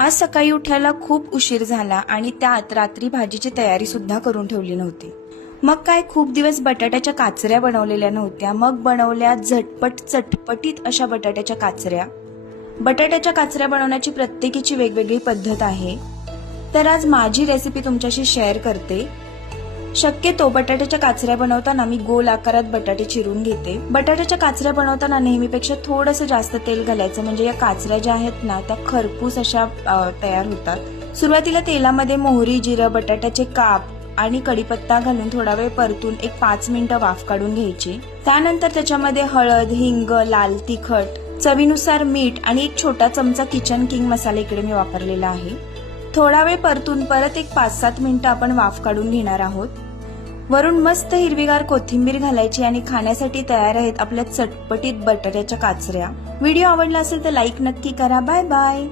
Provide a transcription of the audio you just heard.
आज सकाळी उठायला खूप उशीर झाला आणि त्यात रात्री भाजीची तयारी सुद्धा करून ठेवली नव्हती. मग काय खूप दिवस बटाट्याच्या काचऱ्या बनवलेल्या नव्हत्या. मग बनवल्या झटपट चटपटीत अशा बटाट्याच्या काचऱ्या. बटाट्याच्या काचऱ्या बनवण्याची प्रत्येकीची वेगवेगळी पद्धत आहे. तर आज माझी रेसिपी तुमच्याशी शेअर करते. शक्यतो बटाट्याच्या काचऱ्या बनवताना मी गोल आकारात बटाटे चिरून घेते. बटाट्याच्या काचऱ्या बनवताना नेहमीपेक्षा थोडंसं जास्त तेल घालायचं म्हणजे या काचऱ्या ज्या आहेत ना त्या खरपूस अशा तयार होतात. सुरुवातीला तेलामध्ये मोहरी जिरं बटाट्याचे काप आणि कढीपत्ता घालून थोडा वेळ परतून एक पाच मिनिटं वाफ काढून घ्यायची. त्यानंतर त्याच्यामध्ये हळद हिंग लाल तिखट चवीनुसार मीठ आणि एक छोटा चमचा किचन किंग मसाला इकडे मी वापरलेला आहे. थोडा वेळ परतून परत एक पाच सात मिनिटं आपण वाफ काढून घेणार आहोत. वरून मस्त हिरवीगार कोथिंबीर घालायची आणि खाण्यासाठी तयार आहेत आपल्या चटपटीत बटाट्याच्या काचऱ्या. व्हिडिओ आवडला असेल तर लाईक नक्की करा. Bye bye.